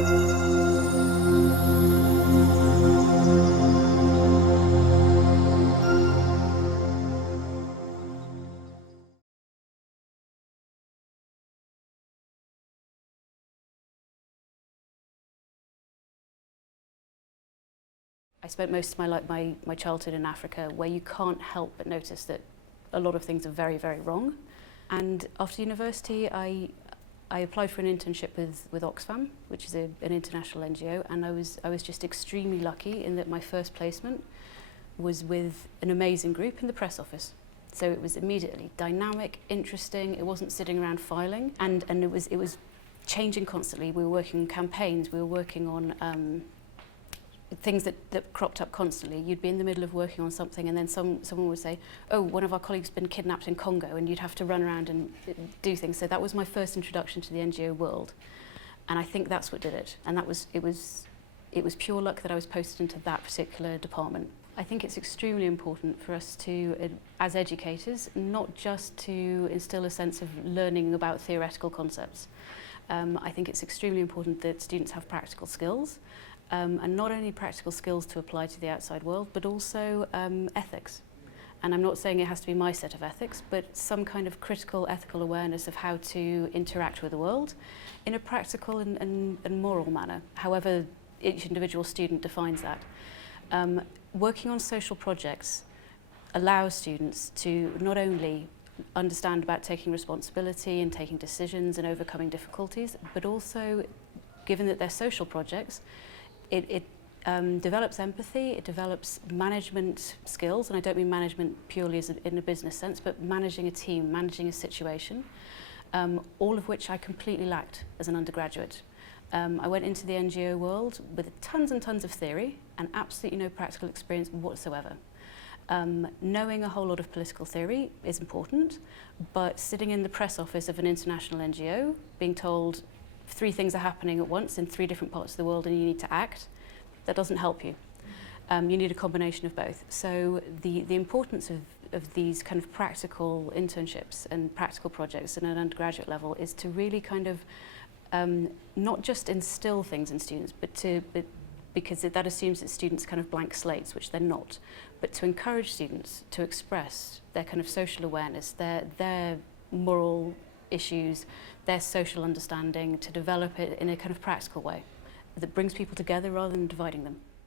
I spent most of my childhood in Africa, where you can't help but notice that a lot of things are very, very wrong. And after university, I applied for an internship with Oxfam, which is an international NGO, and I was just extremely lucky in that my first placement was with an amazing group in the press office. So it was immediately dynamic, interesting. It wasn't sitting around filing, and it was changing constantly. We were working on campaigns. We were working on things that cropped up constantly. You'd be in the middle of working on something, and then someone would say, "Oh, one of our colleagues has been kidnapped in Congo," and you'd have to run around and do things. So that was my first introduction to the NGO world, and I think that's what did it. And it was pure luck that I was posted into that particular department. I think it's extremely important for us to, as educators, not just to instill a sense of learning about theoretical concepts. I think it's extremely important that students have practical skills. And not only practical skills to apply to the outside world, but also ethics. And I'm not saying it has to be my set of ethics, but some kind of critical ethical awareness of how to interact with the world in a practical and moral manner, however each individual student defines that. Working on social projects allows students to not only understand about taking responsibility and taking decisions and overcoming difficulties, but also, given that they're social projects, it develops empathy, it develops management skills, and I don't mean management purely as in a business sense, but managing a team, managing a situation, all of which I completely lacked as an undergraduate. I went into the NGO world with tons and tons of theory and absolutely no practical experience whatsoever. Knowing a whole lot of political theory is important, but sitting in the press office of an international NGO, being told 3 things are happening at once in 3 different parts of the world and you need to act, that doesn't help you. You need a combination of both. So the importance of these kind of practical internships and practical projects at an undergraduate level is to really kind of not just instill things in students, but because that assumes that students kind of blank slates, which they're not, but to encourage students to express their kind of social awareness, their moral issues, their social understanding, to develop it in a kind of practical way that brings people together rather than dividing them.